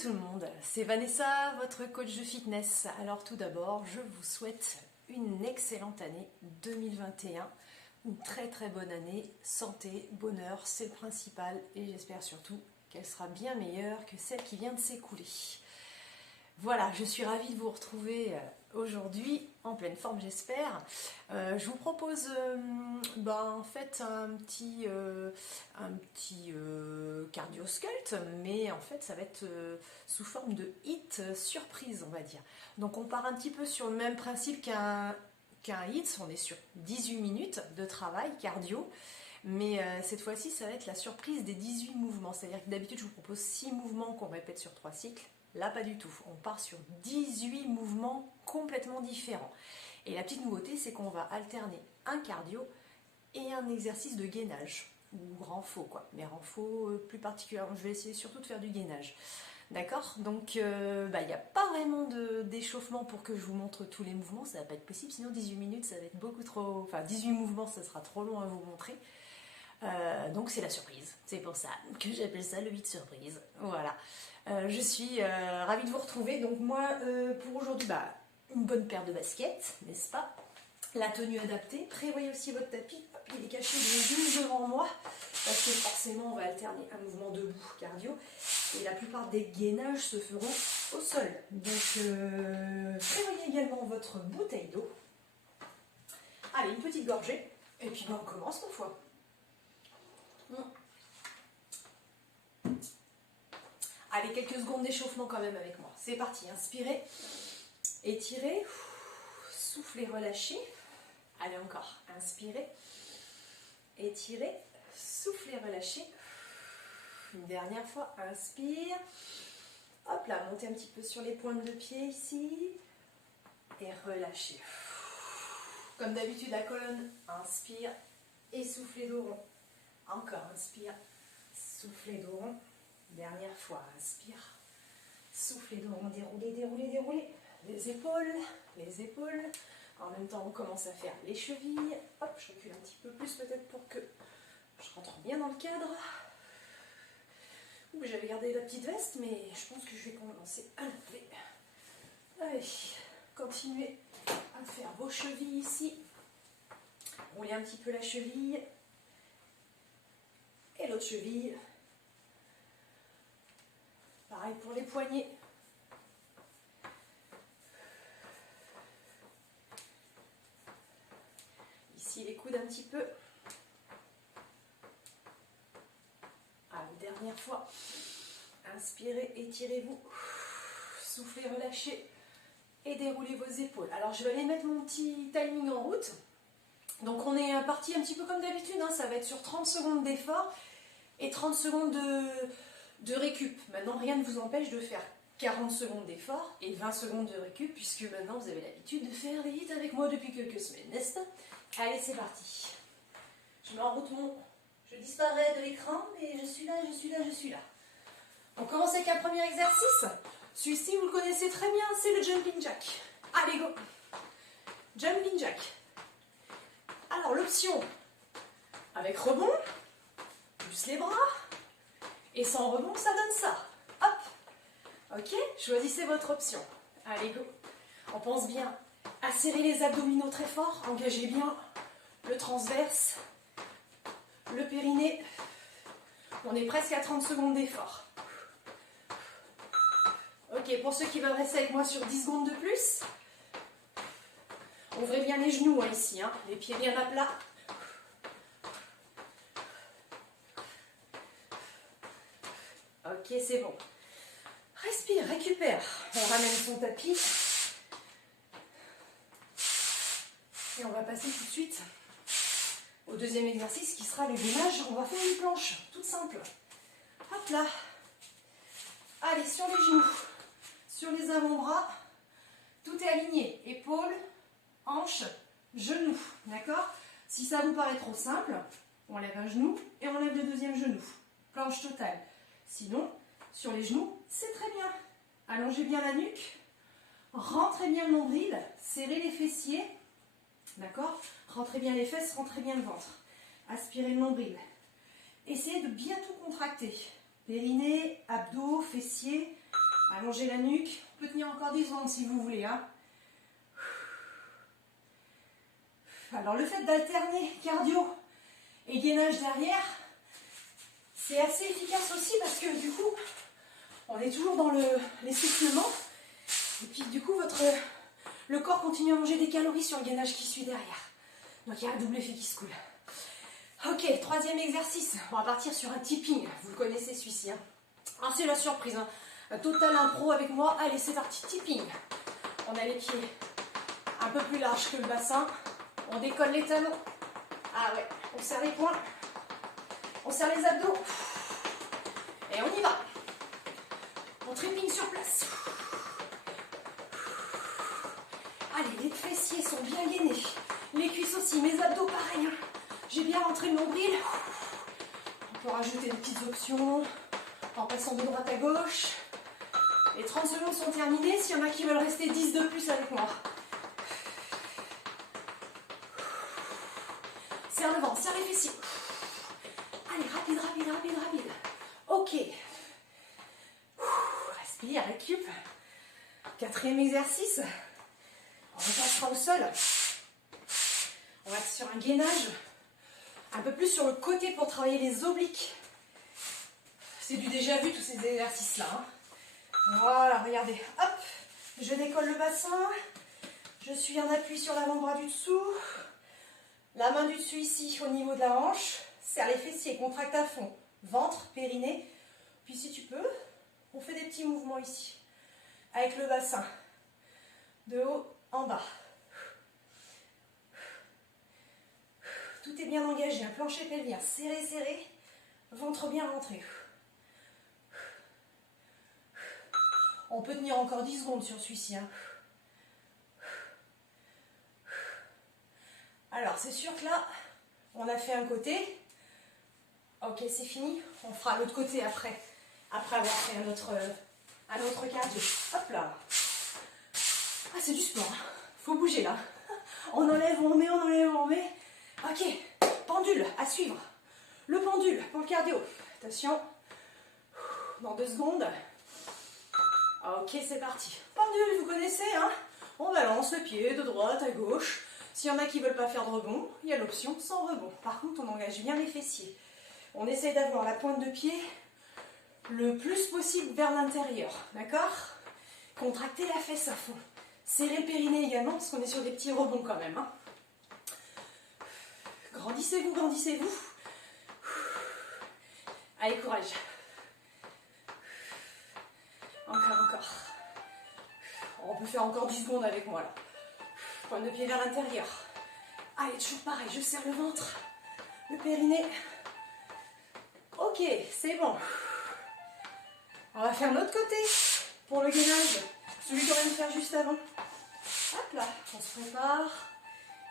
tout le monde, c'est Vanessa, votre coach de fitness. Alors tout d'abord, je vous souhaite une excellente année 2021, une très bonne année, santé, bonheur, c'est le principal et j'espère surtout qu'elle sera bien meilleure que celle qui vient de s'écouler. Voilà, je suis ravie de vous retrouver aujourd'hui, en pleine forme j'espère. Je vous propose en fait un petit cardio-sculpt, mais en fait ça va être sous forme de hit surprise on va dire. Donc on part un petit peu sur le même principe qu'un hit, on est sur 18 minutes de travail cardio. Mais cette fois-ci, ça va être la surprise des 18 mouvements. C'est-à-dire que d'habitude, je vous propose 6 mouvements qu'on répète sur 3 cycles. Là, pas du tout. On part sur 18 mouvements complètement différents. Et la petite nouveauté, c'est qu'on va alterner un cardio et un exercice de gainage. Ou renfo, quoi. Mais renfo plus particulièrement. Je vais essayer surtout de faire du gainage. D'accord? Donc, il n'y a pas vraiment d'échauffement pour que je vous montre tous les mouvements. Ça va pas être possible. Sinon, 18 minutes, ça va être beaucoup trop... Enfin, 18 mouvements, ça sera trop long à vous montrer. Donc c'est la surprise, c'est pour ça que j'appelle ça le hit surprise. Voilà, je suis ravie de vous retrouver. Donc moi pour aujourd'hui, une bonne paire de baskets, n'est-ce pas? La tenue adaptée, prévoyez aussi votre tapis. Hop, il est caché juste devant moi parce que forcément on va alterner un mouvement debout cardio et la plupart des gainages se feront au sol. Donc prévoyez également votre bouteille d'eau. Allez, une petite gorgée et puis on commence ma foi. Allez, quelques secondes d'échauffement quand même avec moi. C'est parti, inspirez, étirez, soufflez, relâchez. Allez encore, inspirez, étirez, soufflez, relâchez. Une dernière fois, inspire. Hop là, montez un petit peu sur les pointes de pied ici. Et relâchez. Comme d'habitude, la colonne, inspire et soufflez dos rond. Encore, inspire, soufflez dos rond. Dernière fois, inspire, soufflez dos rond, déroulez, déroulez, déroulez. Les épaules. En même temps, on commence à faire les chevilles. Hop, je recule un petit peu plus peut-être pour que je rentre bien dans le cadre. J'avais gardé la petite veste, mais je pense que je vais commencer à l'enlever. Allez, continuez à faire vos chevilles ici. Roulez un petit peu la cheville. Et l'autre cheville. Pareil pour les poignets. Ici les coudes un petit peu. Allez, dernière fois. Inspirez, étirez-vous. Soufflez, relâchez. Et déroulez vos épaules. Alors je vais aller mettre mon petit timing en route. Donc on est parti un petit peu comme d'habitude. Ça va être sur 30 secondes d'effort et 30 secondes de récup. Maintenant, rien ne vous empêche de faire 40 secondes d'effort et 20 secondes de récup, puisque maintenant vous avez l'habitude de faire des hits avec moi depuis quelques semaines, n'est-ce pas? Allez, c'est parti. Je mets en route Je disparais de l'écran, mais je suis là. On commence avec un premier exercice. Celui-ci, vous le connaissez très bien, c'est le jumping jack. Allez, go! Jumping jack. Alors, l'option avec rebond, plus les bras. Et sans rebond, ça donne ça. Hop. Ok, choisissez votre option. Allez, go. On pense bien à serrer les abdominaux très fort. Engagez bien le transverse, le périnée. On est presque à 30 secondes d'effort. Ok, pour ceux qui veulent rester avec moi sur 10 secondes de plus, ouvrez bien les genoux ici, les pieds bien à plat. Ok, c'est bon. Respire, récupère. On ramène son tapis. Et on va passer tout de suite au deuxième exercice qui sera le gainage. On va faire une planche, toute simple. Hop là. Allez, sur les genoux, sur les avant-bras. Tout est aligné. Épaules, hanches, genoux. D'accord? Si ça vous paraît trop simple, on lève un genou et on lève le deuxième genou. Planche totale. Sinon, sur les genoux, c'est très bien. Allongez bien la nuque, rentrez bien le nombril, serrez les fessiers, d'accord? Rentrez bien les fesses, rentrez bien le ventre. Aspirez le nombril. Essayez de bien tout contracter. Périnée, abdos, fessiers, Allongez la nuque. On peut tenir encore 10 secondes si vous voulez. Hein. Alors le fait d'alterner cardio et gainage derrière, c'est assez efficace aussi parce que du coup, on est toujours dans l'essoufflement. Et puis du coup, le corps continue à manger des calories sur le gainage qui suit derrière. Donc il y a un double effet qui se coule. Ok, troisième exercice. On va partir sur un tipping. Vous le connaissez celui-ci. Hein. Ah, c'est la surprise. Hein. Total impro avec moi. Allez, c'est parti. Tipping. On a les pieds un peu plus larges que le bassin. On décolle les talons. Ah ouais, on serre les poings. On serre les abdos. Et on y va. On tripping sur place. Allez, les fessiers sont bien gainés. Les cuisses aussi, mes abdos pareil. Hein. J'ai bien rentré le nombril. On peut rajouter des petites options en passant de droite à gauche. Les 30 secondes sont terminées. S'il y en a qui veulent rester 10 de plus avec moi. Serre le ventre, serre les fessiers. Allez, rapide, rapide, rapide, rapide. Ok. Respire, récup. Quatrième exercice. On repassera au sol. On va être sur un gainage. Un peu plus sur le côté pour travailler les obliques. C'est du déjà vu tous ces exercices-là. Hein. Voilà, regardez. Hop, je décolle le bassin. Je suis en appui sur l'avant-bras du dessous. La main du dessus ici au niveau de la hanche. Serre les fessiers, contracte à fond. Ventre, périnée. Puis si tu peux, on fait des petits mouvements ici. Avec le bassin. De haut en bas. Tout est bien engagé. Un plancher pelvien serré, serré. Ventre bien rentré. On peut tenir encore 10 secondes sur celui-ci. Hein. Alors, c'est sûr que là, on a fait un côté. Ok, c'est fini. On fera l'autre côté après avoir fait un autre cardio. Hop là. Ah, c'est du sport. Faut bouger là. On enlève, on met, on enlève, on met. Ok, pendule à suivre. Le pendule pour le cardio. Attention. Dans 2 secondes. Ok, c'est parti. Pendule, vous connaissez, hein? On balance le pied de droite à gauche. S'il y en a qui ne veulent pas faire de rebond, il y a l'option sans rebond. Par contre, on engage bien les fessiers. On essaye d'avoir la pointe de pied le plus possible vers l'intérieur. D'accord? Contractez la fesse à fond. Serrez le périnée également, parce qu'on est sur des petits rebonds quand même. Hein. Grandissez-vous, grandissez-vous. Allez, courage. Encore, encore. On peut faire encore 10 secondes avec moi là. Pointe de pied vers l'intérieur. Allez, toujours pareil, je serre le ventre, le périnée. Ok, c'est bon. On va faire l'autre côté pour le gainage, celui qu'on vient de faire juste avant. Hop là, on se prépare.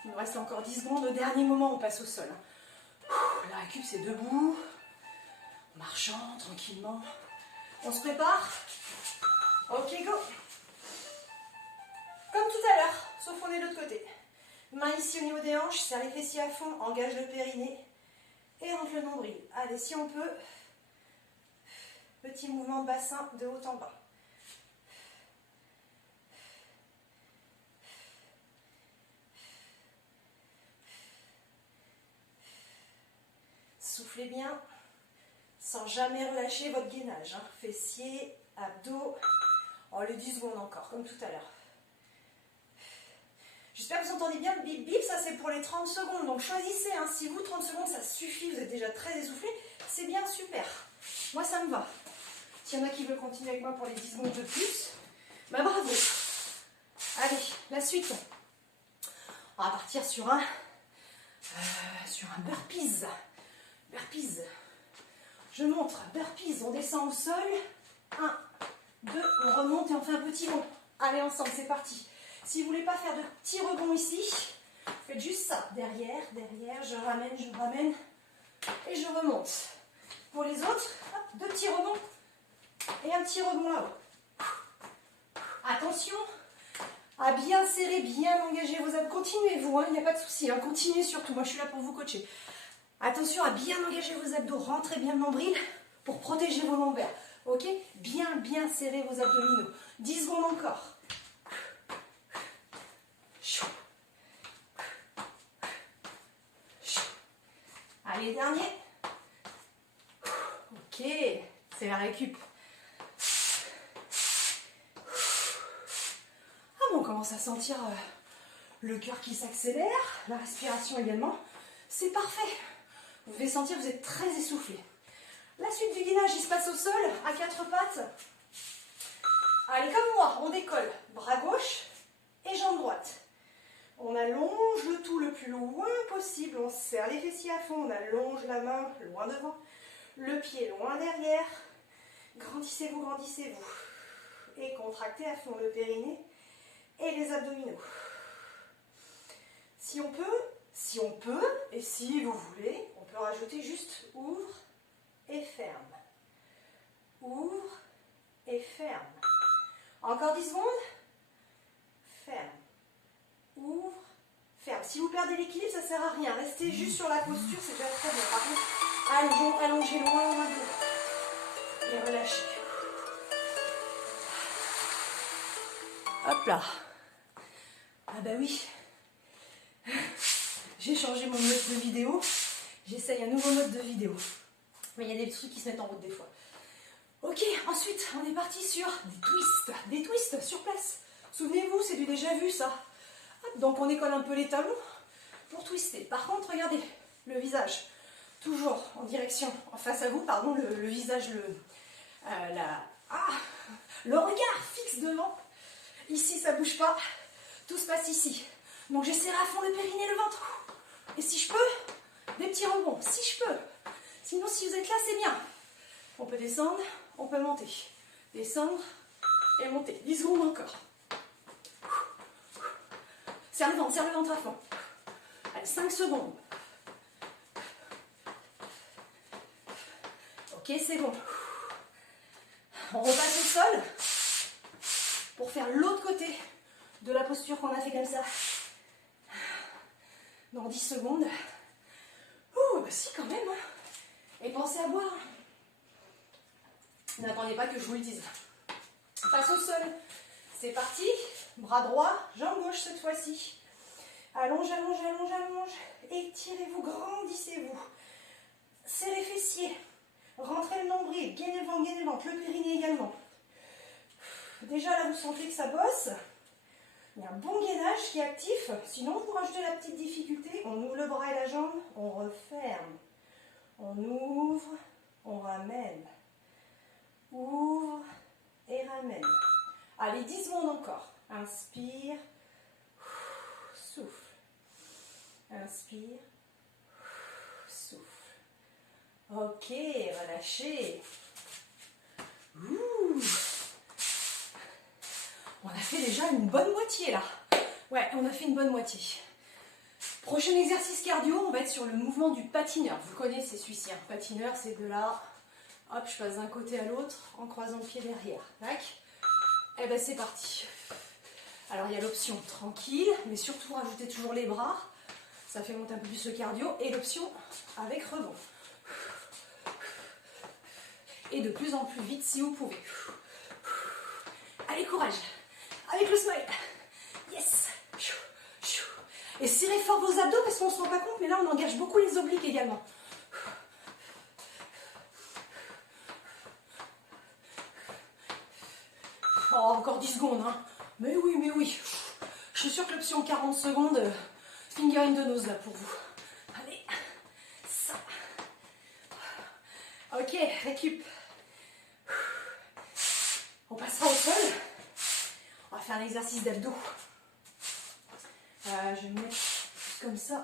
Il nous reste encore 10 secondes. Au dernier moment, on passe au sol. La récup, c'est debout, marchant tranquillement. On se prépare. Ok, go. Comme tout à l'heure, sauf on est de l'autre côté. Main ici au niveau des hanches, serre les fessiers à fond, engage le périnée et rentre le nombril. Allez, si on peut, petit mouvement de bassin de haut en bas. Soufflez bien, sans jamais relâcher votre gainage. Hein. Fessiers, abdos. Oh, les 10 secondes encore, comme tout à l'heure. J'espère que vous entendez bien le bip bip, ça c'est pour les 30 secondes. Donc choisissez, hein, si vous 30 secondes ça suffit, vous êtes déjà très essoufflé, c'est bien, super. Moi ça me va. S'il y en a qui veulent continuer avec moi pour les 10 secondes de plus, bah bravo. Allez, la suite. On va partir sur un burpees. Burpees. Je montre, burpees, on descend au sol. 1, 2, on remonte et on fait un petit bond. Allez ensemble, c'est parti. Si vous ne voulez pas faire de petits rebonds ici, faites juste ça. Derrière, derrière, je ramène et je remonte. Pour les autres, hop, 2 petits rebonds et un petit rebond là-haut. Attention à bien serrer, bien engager vos abdos. Continuez vous, il n'y a pas de souci. Hein, continuez surtout, moi je suis là pour vous coacher. Attention à bien engager vos abdos, rentrez bien le nombril pour protéger vos lombaires. Ok? Bien, bien serrer vos abdominaux. 10 secondes encore. Allez, dernier. Ok, c'est la récup. Ah bon, on commence à sentir le cœur qui s'accélère, la respiration également. C'est parfait. Vous devez sentir que vous êtes très essoufflé. La suite du guidage, il se passe au sol, à 4 pattes. Allez, comme moi, on décolle. Bras gauche et jambe droite. On allonge le tout le plus loin possible. On serre les fessiers à fond. On allonge la main loin devant. Le pied loin derrière. Grandissez-vous, grandissez-vous. Et contractez à fond le périnée et les abdominaux. Si on peut, et si vous voulez, on peut rajouter juste ouvre et ferme. Ouvre et ferme. Encore 10 secondes. Ferme. Ouvre, ferme. Si vous perdez l'équilibre, ça ne sert à rien. Restez juste sur la posture, c'est déjà très bien. Par contre, allongez loin, loin devant. Et relâchez. Hop là. Ah bah oui. J'ai changé mon mode de vidéo. J'essaye un nouveau mode de vidéo. Mais il y a des trucs qui se mettent en route des fois. Ok, ensuite, on est parti sur des twists. Des twists sur place. Souvenez-vous, c'est du déjà vu ça. Hop, donc on décolle un peu les talons pour twister. Par contre, regardez, le visage. Toujours en direction, en face à vous, pardon, le visage, le regard fixe devant. Ici, ça ne bouge pas. Tout se passe ici. Donc j'ai serré à fond le périnée et le ventre. Et si je peux, des petits rebonds, si je peux. Sinon, si vous êtes là, c'est bien. On peut descendre, on peut monter. Descendre et monter. 10 secondes encore. Serre le ventre à fond. Allez, 5 secondes. Ok, c'est bon. On repasse au sol pour faire l'autre côté de la posture qu'on a fait comme ça. Dans 10 secondes. Ouh, bah si, quand même. Et pensez à boire. N'attendez pas que je vous le dise. Face au sol. C'est parti. Bras droit, jambe gauche cette fois-ci. Allonge, allonge, allonge, allonge. Étirez-vous, grandissez-vous. Serrez fessiers. Rentrez le nombril. Gainez le ventre. Le périnée également. Déjà là, vous sentez que ça bosse. Il y a un bon gainage qui est actif. Sinon, vous rajoutez la petite difficulté. On ouvre le bras et la jambe. On referme. On ouvre. On ramène. Ouvre et ramène. Allez, 10 secondes encore. Inspire. Souffle. Inspire. Souffle. Ok, relâchez. Ouh. On a fait déjà une bonne moitié là. Ouais, on a fait une bonne moitié. Prochain exercice cardio, on va être sur le mouvement du patineur. Vous connaissez celui-ci, hein. Patineur, c'est de là. Hop, je passe d'un côté à l'autre en croisant le pied derrière. Tac. Et ben c'est parti. Alors il y a l'option tranquille, mais surtout rajoutez toujours les bras. Ça fait monter un peu plus le cardio. Et l'option avec rebond. Et de plus en plus vite si vous pouvez. Allez, courage. Avec le smile. Yes. Et serrez fort vos abdos parce qu'on ne se rend pas compte, mais là on engage beaucoup les obliques également. Oh, encore 10 secondes. Hein. Mais oui, mais oui. Je suis sûre que l'option 40 secondes, finger in the nose là pour vous. Allez. Ça. Ok, récup. On passera au sol. On va faire un exercice d'abdos. Je vais me mettre comme ça.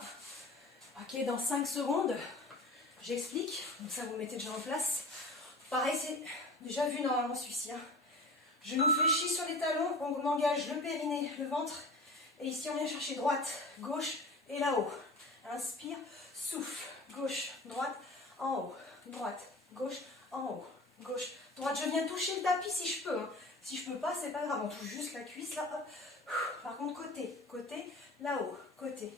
Ok, dans 5 secondes, j'explique. Comme ça, vous mettez déjà en place. Pareil, c'est déjà vu normalement celui-ci. Hein. Genou fléchi sur les talons. On engage le périnée, le ventre. Et ici, on vient chercher droite, gauche et là-haut. Inspire, souffle. Gauche, droite, en haut. Droite, gauche, en haut. Gauche, droite. Je viens toucher le tapis si je peux. Hein. Si je peux pas, c'est pas grave. On touche juste la cuisse là. Hop. Par contre, côté, là-haut. Côté,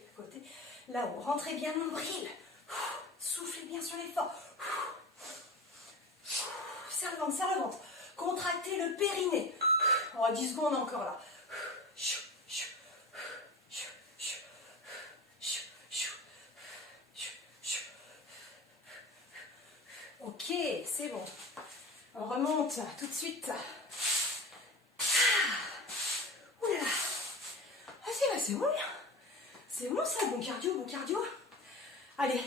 là-haut. Rentrez bien le nombril. Soufflez bien sur l'effort. serre le ventre, serre le ventre. Contractez le périnée. Oh, 10 secondes encore là. Ok, c'est bon. On remonte tout de suite. Ouh là là. Ah, c'est bon. C'est bon ça, bon cardio, bon cardio. Allez,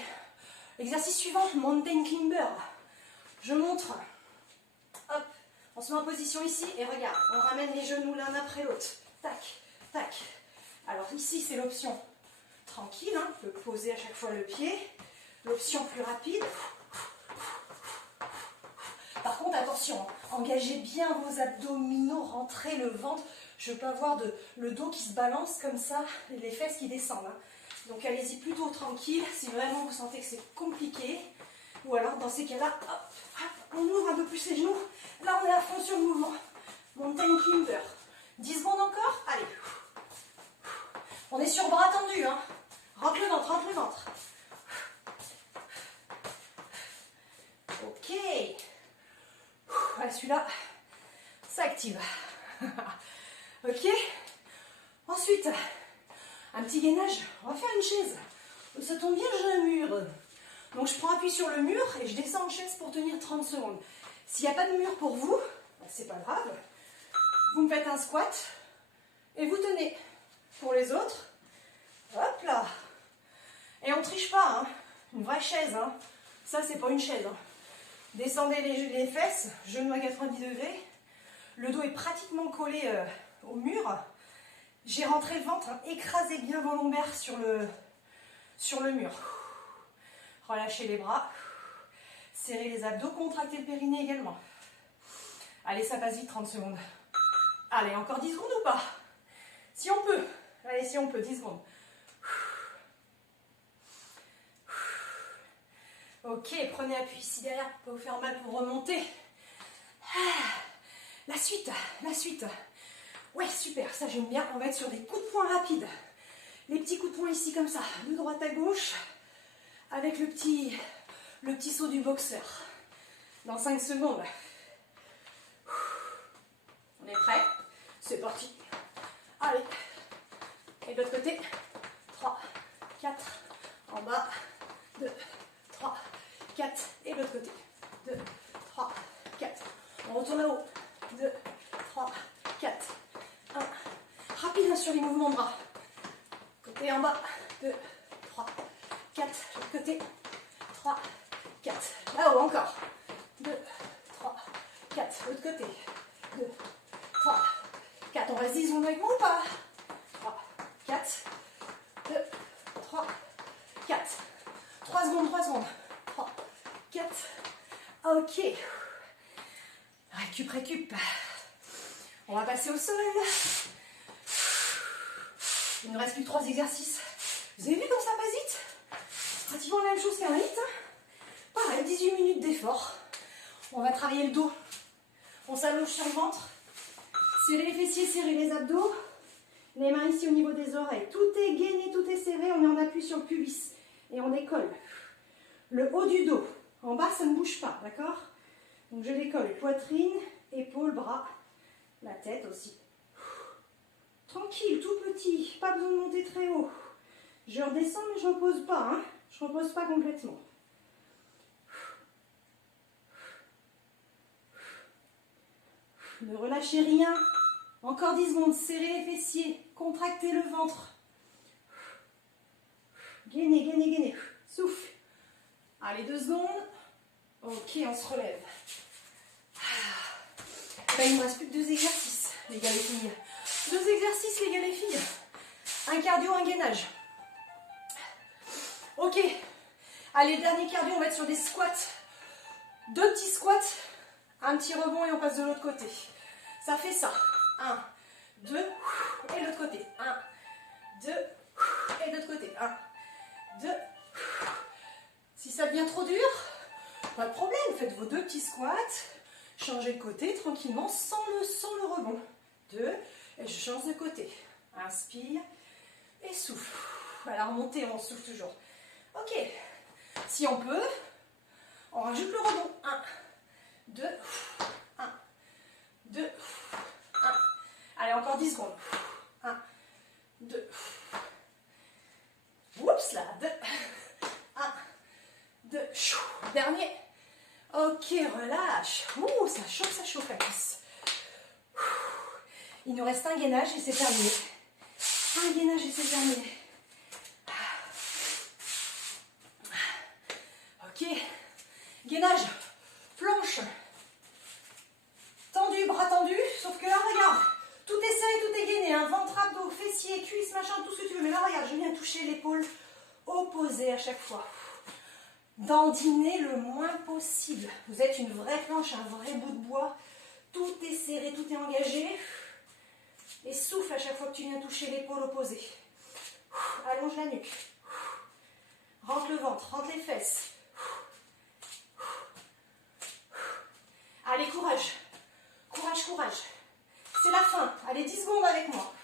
exercice suivant, mountain climber. Je montre. Hop, on se met en position ici et regarde, on ramène les genoux l'un après l'autre. Tac, tac. Alors ici, c'est l'option tranquille, hein, de poser à chaque fois le pied. L'option plus rapide. Par contre, attention, engagez bien vos abdominaux, rentrez le ventre. Je ne veux pas avoir le dos qui se balance comme ça, et les fesses qui descendent. Hein. Donc allez-y plutôt tranquille, si vraiment vous sentez que c'est compliqué. Ou alors dans ces cas-là, hop, hop, on ouvre un peu plus les genoux. Là, on est à fond sur le mouvement. Mountain climber. 10 secondes encore. Allez. On est sur bras tendus. Hein. Rentre le ventre, rentre le ventre. Ok. Voilà, celui-là, ça active. Ok. Ensuite, un petit gainage. On va faire une chaise. Ça tombe bien, j'ai un mur. Donc je prends appui sur le mur et je descends en chaise pour tenir 30 secondes. S'il n'y a pas de mur pour vous, c'est pas grave. Vous me faites un squat et vous tenez. Pour les autres, hop là. Et on triche pas, hein. Une vraie chaise. Hein. Ça, c'est pas une chaise. Hein. Descendez les fesses, genoux à 90 degrés. Le dos est pratiquement collé au mur. J'ai rentré le ventre, hein. Écrasez bien vos lombaires sur le mur. Relâchez les bras. Serrez les abdos, contractez le périnée également. Allez, ça passe vite, 30 secondes. Allez, encore 10 secondes ou pas? Si on peut. Allez, si on peut, 10 secondes. Ok, prenez appui ici derrière pour pas vous faire mal pour remonter. La suite, la suite. Ouais, super, ça j'aime bien. On va être sur des coups de poing rapides. Les petits coups de poing ici comme ça, de droite à gauche, avec le petit saut du boxeur. Dans 5 secondes. On est prêt? C'est parti. Allez. Et de l'autre côté. 3, 4. En bas. 2, 3, 4. Et de l'autre côté. 2, 3, 4. On retourne à haut. 2, 3, 4. 1. Rapide sur les mouvements de bras. Côté en bas. 2, 3, 4. De l'autre côté. 3, 4. Là-haut encore. 2, 3, 4. De l'autre côté. 2, 3, 4. On reste 10 secondes avec moi ou pas? 3, 4. 2, 3, 4. 3 secondes, 3 secondes. 3, 4. Ok. Récup. On va passer au sol. Il ne reste plus que 3 exercices. Vous avez vu comme ça passe vite? Pratiquement la même chose qu'un hit. Pareil, 18 minutes d'effort. On va travailler le dos. On s'allonge sur le ventre. Serrez les fessiers, serrez les abdos. Les mains ici au niveau des oreilles. Tout est gainé, tout est serré. On est en appui sur le pubis. Et on décolle. Le haut du dos. En bas, ça ne bouge pas, d'accord? Donc je décolle. Poitrine, épaules, bras. La tête aussi. Tranquille, tout petit. Pas besoin de monter très haut. Je redescends, mais je ne repose pas. Hein. Je ne repose pas complètement. Ne relâchez rien. Encore 10 secondes. Serrez les fessiers. Contractez le ventre. Gainez. Souffle. Allez, 2 secondes. Ok, on se relève. Là, il ne me reste plus que 2 exercices, les gars, les filles. 2 exercices, les gars, les filles. Un cardio, un gainage. Ok. Allez, dernier cardio, on va être sur des squats. 2 petits squats. Un petit rebond et on passe de l'autre côté. Ça fait ça. 1, 2, et l'autre côté. 1, 2, et de l'autre côté. 1, 2. Si ça devient trop dur, pas de problème. Faites vos 2 petits squats. Changez de côté tranquillement sans le rebond. 2, et je change de côté. Inspire et souffle. À la remontée, on souffle toujours. Ok. Si on peut, on rajoute le rebond. 1, 2, 10 secondes. 1, 2. Oups là. 2. 1, 2. Dernier. Ok, relâche. Ouh, ça chauffe la cuisse. Il nous reste un gainage et c'est terminé. Un gainage et c'est terminé. Ok. Gainage. Planche. Tendu, bras tendus. Sauf que là, regarde. Tout est serré, tout est gainé. Hein. Ventre, abdos, fessiers, cuisses, machin, tout ce que tu veux. Mais là, regarde, je viens toucher l'épaule opposée à chaque fois. Dandiner le moins possible. Vous êtes une vraie planche, un vrai bout de bois. Tout est serré, tout est engagé. Et souffle à chaque fois que tu viens toucher l'épaule opposée. Allonge la nuque. Rentre le ventre, rentre les fesses. Allez, courage. Courage, courage. C'est la fin. Allez, 10 secondes avec moi.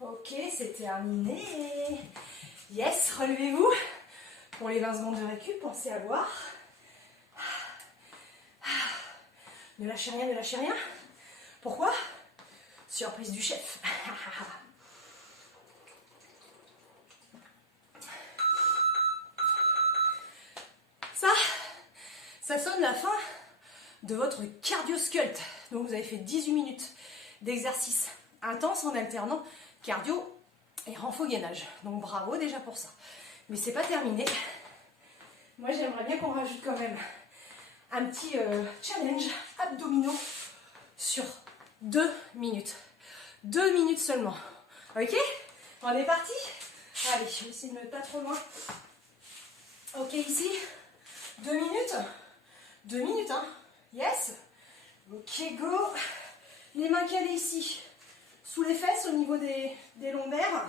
Ok, c'est terminé. Yes, relevez-vous. Pour les 20 secondes de récup, pensez à boire. Ne lâchez rien, ne lâchez rien. Pourquoi? Surprise du chef. Ça sonne la fin de votre cardio sculpt. Donc vous avez fait 18 minutes d'exercice intense en alternant cardio et renfo gainage. Donc bravo déjà pour ça. Mais c'est pas terminé. Moi j'aimerais bien qu'on rajoute quand même un petit challenge abdominaux sur 2 minutes. 2 minutes seulement. Ok? On est parti? Allez, je vais essayer de ne pas trop loin. Ok, ici. 2 minutes. 2 minutes, hein? Yes? Ok, go. Les mains calées ici. Sous les fesses, au niveau des lombaires.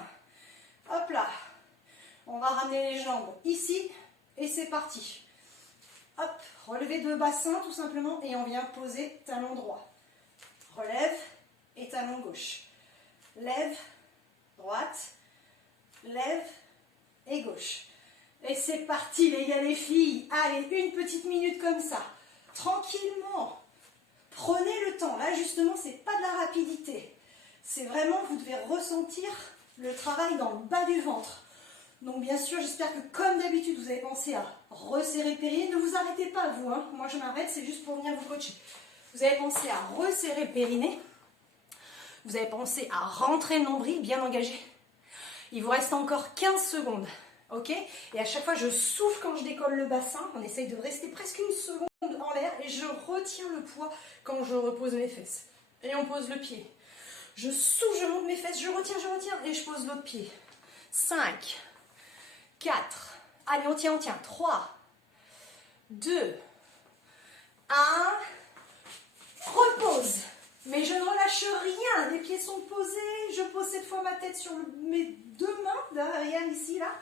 Hop là. On va ramener les jambes ici. Et c'est parti. Hop, relevé de bassin tout simplement. Et on vient poser talon droit. Relève et talon gauche. Lève, droite. Lève et gauche. Et c'est parti les gars, les filles. Allez, une petite minute comme ça. Tranquillement. Prenez le temps. Là, justement, c'est pas de la rapidité. C'est vraiment, vous devez ressentir le travail dans le bas du ventre. Donc, bien sûr, j'espère que, comme d'habitude, vous avez pensé à resserrer le périnée. Ne vous arrêtez pas, vous. Hein. Moi, je m'arrête, c'est juste pour venir vous coacher. Vous avez pensé à resserrer le périnée. Vous avez pensé à rentrer le nombril bien engagé. Il vous reste encore 15 secondes. Ok? Et à chaque fois, je souffle quand je décolle le bassin. On essaye de rester presque une seconde en l'air. Et je retiens le poids quand je repose mes fesses. Et on pose le pied. Je souffle, je monte mes fesses, je retiens. Et je pose l'autre pied. 5, 4. Allez, on tient. 3, 2, 1. Repose. Mais je ne relâche rien. Les pieds sont posés. Je pose cette fois ma tête sur mes 2 mains derrière ici, là.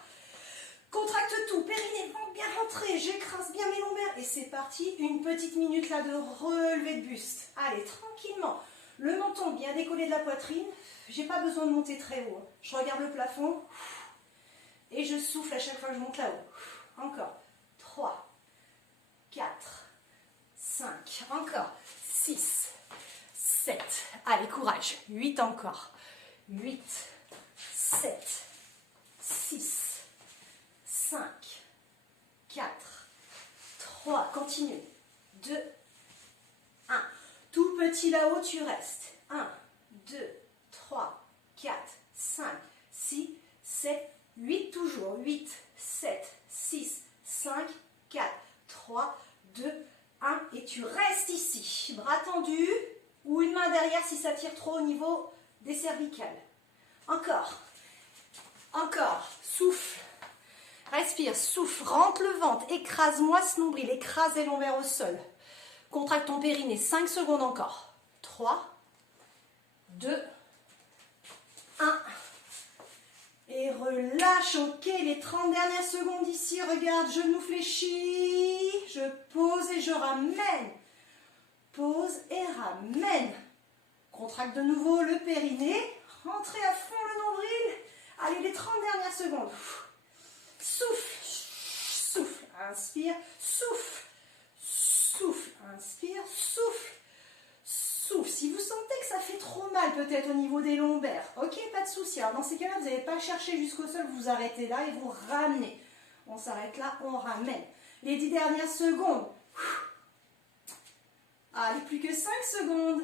Contracte tout, périnée, ventre bien rentré, j'écrase bien mes lombaires et c'est parti, une petite minute là de relevé de buste. Allez, tranquillement, le menton bien décollé de la poitrine, j'ai pas besoin de monter très haut. Je regarde le plafond et je souffle à chaque fois que je monte là-haut. Encore, 3, 4, 5, encore, 6, 7, allez, courage, 8 encore, 8, 7, 6, 5, 4, 3, continue, 2, 1. Tout petit là-haut, tu restes. 1, 2, 3, 4, 5, 6, 7, 8 toujours. 8, 7, 6, 5, 4, 3, 2, 1. Et tu restes ici. Bras tendus ou une main derrière si ça tire trop au niveau des cervicales. Encore. Encore. Souffle. Respire, souffle, rentre le ventre, écrase-moi ce nombril, écrase les lombaires au sol. Contracte ton périnée, 5 secondes encore. 3, 2, 1. Et relâche, ok, les 30 dernières secondes ici, regarde, genou fléchi, je pose et je ramène. Pose et ramène. Contracte de nouveau le périnée, rentrez à fond le nombril. Allez, les 30 dernières secondes. Souffle, inspire, souffle, souffle, inspire, souffle, souffle. Si vous sentez que ça fait trop mal peut-être au niveau des lombaires, ok, pas de souci. Alors dans ces cas-là, vous n'allez pas chercher jusqu'au sol, vous arrêtez là et vous ramenez. On s'arrête là, on ramène. Les 10 dernières secondes. Allez, plus que 5 secondes.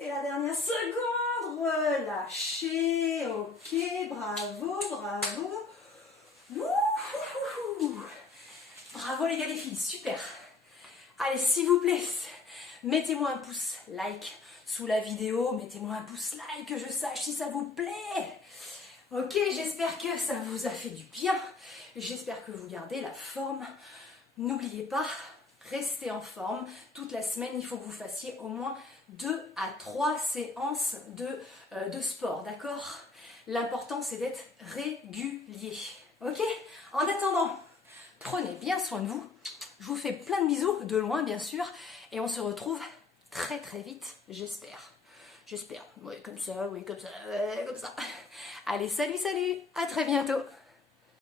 Et la dernière seconde, relâchez, ok, bravo, bravo. Wouhou. Bravo les gars, les filles, super. Allez, s'il vous plaît, mettez-moi un pouce like sous la vidéo, mettez-moi un pouce like, que je sache si ça vous plaît. Ok, j'espère que ça vous a fait du bien. J'espère que vous gardez la forme. N'oubliez pas, restez en forme. Toute la semaine, il faut que vous fassiez au moins 2 à 3 séances de sport, d'accord? L'important, c'est d'être régulier. Ok? En attendant, prenez bien soin de vous. Je vous fais plein de bisous, de loin bien sûr. Et on se retrouve très très vite, j'espère. J'espère. Oui, comme ça, ouais, comme ça. Allez, salut, salut. À très bientôt.